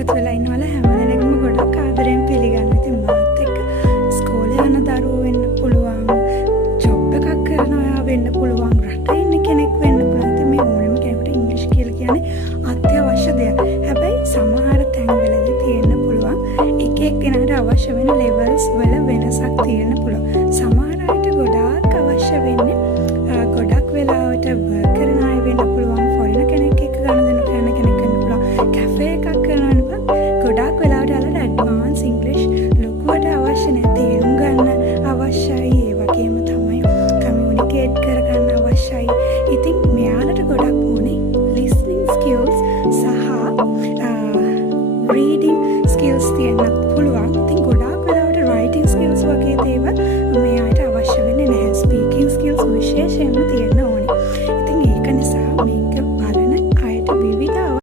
එකතු වෙලා ඉන්නවල හැමදෙනෙක්ම ගොඩක් ආදරෙන් පිළිගන්නවා. ඉතින් මාත් එක්ක ඉස්කෝලේ යන දරුවෝ වෙන්න පුළුවන්, ජොබ් එකක් කරන අය වෙන්න පුළුවන්, රටේ ඉන්න කෙනෙක් වෙන්න පුළුවන්. ඉතින් මේ ඕනෙම කෙනෙකුට ඉංග්‍රීසි කියලා කියන්නේ අත්‍යවශ්‍ය දෙයක්. හැබැයි සමහර තැන්වලදී තියෙන්න පුළුවන් එක එක්කෙනාට අවශ්‍ය වෙන ලෙවල්ස් වල වෙනසක් තියෙන්න පුළුවන්. සමහර අයට ගොඩාක් අවශ්‍ය වෙන්නේ ගොඩක් වෙලාවට වර්ක් කරන අය වෙන්න පුළුවන්, ෆොරින කෙනෙක් එක්ක ගනුදෙනු කරන කෙනෙක් වෙන්න පුළුවන්, කැෆේ එකක් කරනවා නම් ගොඩාක් වෙලාවට යාළුවට ඇඩ්වාන්ස් ඉංග්‍රීසි ලොකුවට අවශ්‍ය නැහැ. තේරුම් ගන්න අවශ්‍යයි. ඒ වගේම තමයි කමියුනිකේට් කරගන්න අවශ්‍යයි. ඉතින් මෙයාලට ගොඩක් ඕනේ listening skills සහ reading